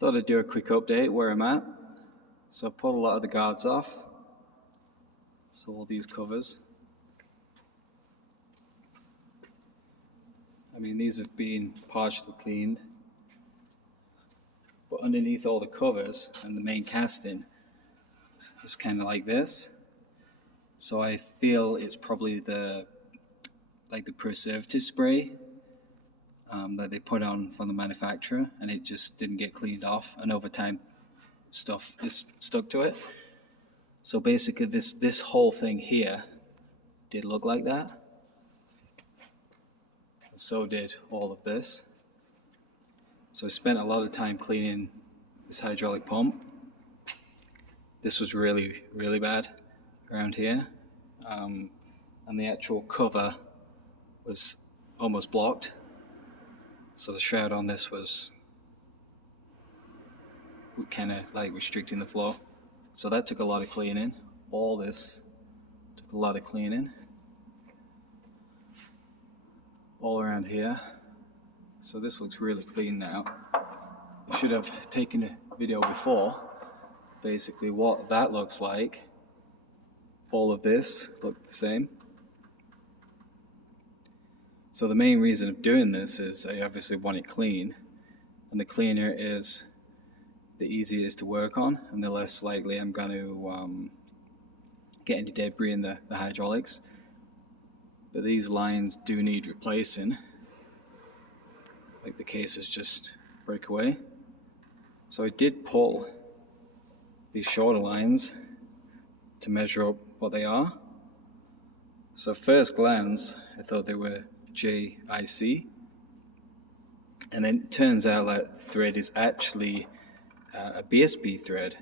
Thought I'd do a quick update where I'm at. So I pulled a lot of the guards off. So all these covers. I mean, these have been partially cleaned. But underneath all the covers and the main casting, it's kind of like this. So I feel it's probably the preservative spray that they put on from the manufacturer, and it just didn't get cleaned off, and over time stuff is stuck to it. So basically this whole thing here did look like that. So did all of this. So I spent a lot of time cleaning this hydraulic pump. This was really, really bad around here. And the actual cover was almost blocked. So the shroud on this was kind of like restricting the flow. So that took a lot of cleaning. All this took a lot of cleaning. All around here. So this looks really clean now. I should have taken a video before. Basically what that looks like. All of this looked the same. So the main reason of doing this is I obviously want it clean, and the cleaner is the easier it is to work on, and the less likely I'm going to get any debris in the hydraulics. But these lines do need replacing, like the cases just break away. So I did pull these shorter lines to measure up what they are. So first glance I thought they were JIC, and then it turns out that thread is actually a BSB thread.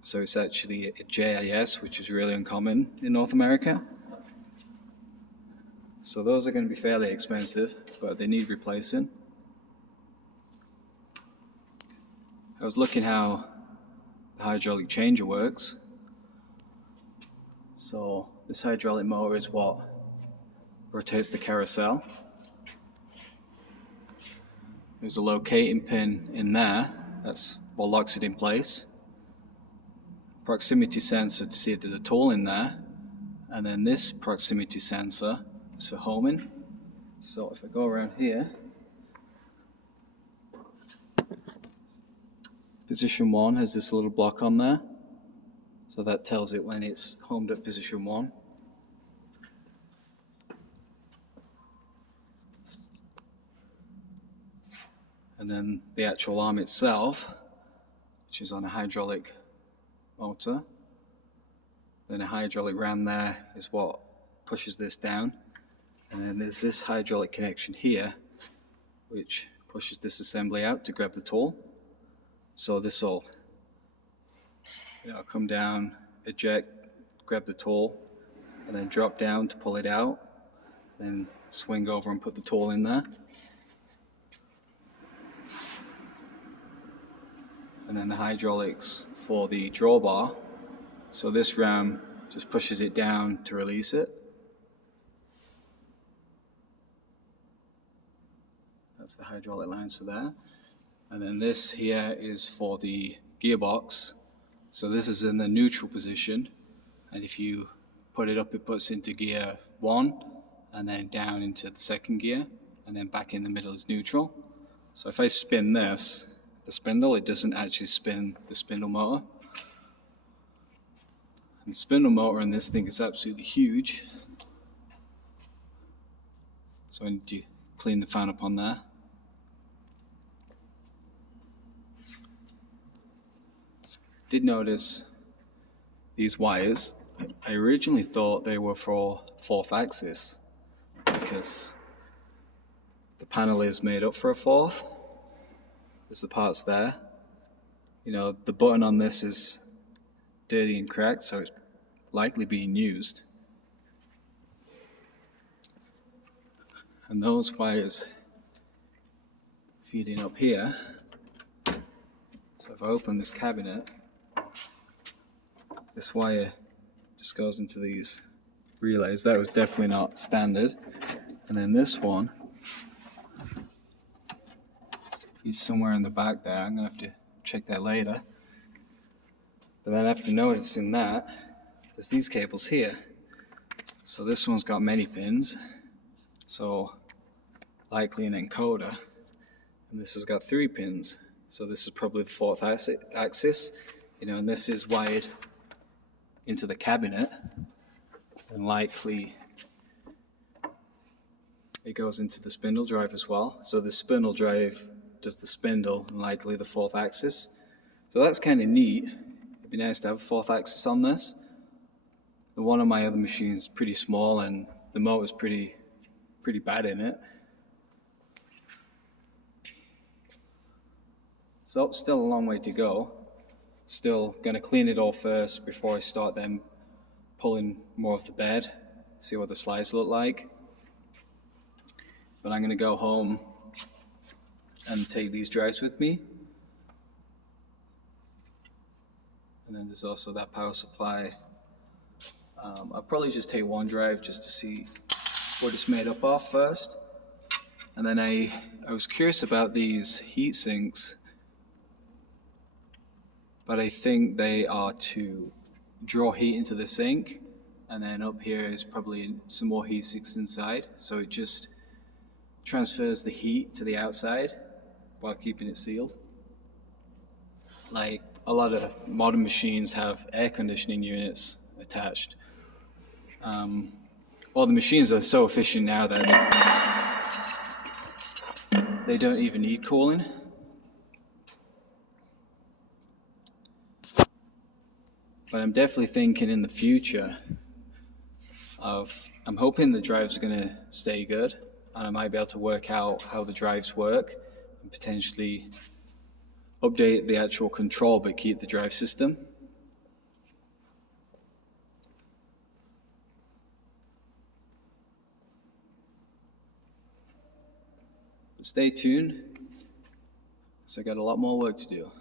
So it's actually a JIS, which is really uncommon in North America. So those are going to be fairly expensive, but they need replacing. I was looking how the hydraulic changer works. So this hydraulic motor is what rotates the carousel. There's a locating pin in there, that's what locks it in place. Proximity sensor to see if there's a tool in there, and then this proximity sensor is for homing. So if I go around here, position 1 has this little block on there, so that tells it when it's homed at position 1. And then the actual arm itself, which is on a hydraulic motor. Then a hydraulic ram there is what pushes this down. And then there's this hydraulic connection here, which pushes this assembly out to grab the tool. So this will come down, eject, grab the tool, and then drop down to pull it out. Then swing over and put the tool in there. And then the hydraulics for the drawbar. So this ram just pushes it down to release it. That's the hydraulic lines for that. And then this here is for the gearbox. So this is in the neutral position. And if you put it up, it puts into gear 1, and then down into the second gear, and then back in the middle is neutral. So if I spin this, the spindle, it doesn't actually spin the spindle motor. And the spindle motor in this thing is absolutely huge. So I need to clean the fan up on there. Did notice these wires. I originally thought they were for 4th axis because the panel is made up for a 4th. There's the parts there. The button on this is dirty and cracked, so it's likely being used. And those wires feeding up here. So if I open this cabinet, this wire just goes into these relays. That was definitely not standard. And then this one is somewhere in the back there. I'm going to have to check that later. But then after noticing that, there's these cables here. So this one's got many pins, so likely an encoder. And this has got 3 pins, so this is probably the 4th axis, and this is wired into the cabinet, and likely it goes into the spindle drive as well. So the spindle drive does the spindle, and likely the 4th axis. So that's kind of neat. It'd be nice to have a 4th axis on this. The one on my other machine is pretty small, and the motor's pretty bad in it. So still a long way to go. Still going to clean it all first before I start then pulling more of the bed, see what the slides look like. But I'm going to go home and take these drives with me. And then there's also that power supply. I'll probably just take one drive just to see what it's made up of first. And then I was curious about these heat sinks, but I think they are to draw heat into the sink, and then up here is probably some more heat sinks inside, so it just transfers the heat to the outside while keeping it sealed. Like a lot of modern machines have air conditioning units attached. Well, the machines are so efficient now that they don't even need cooling. But I'm definitely thinking in the future I'm hoping the drives are going to stay good, and I might be able to work out how the drives work and potentially update the actual control but keep the drive system. But stay tuned, because I got a lot more work to do.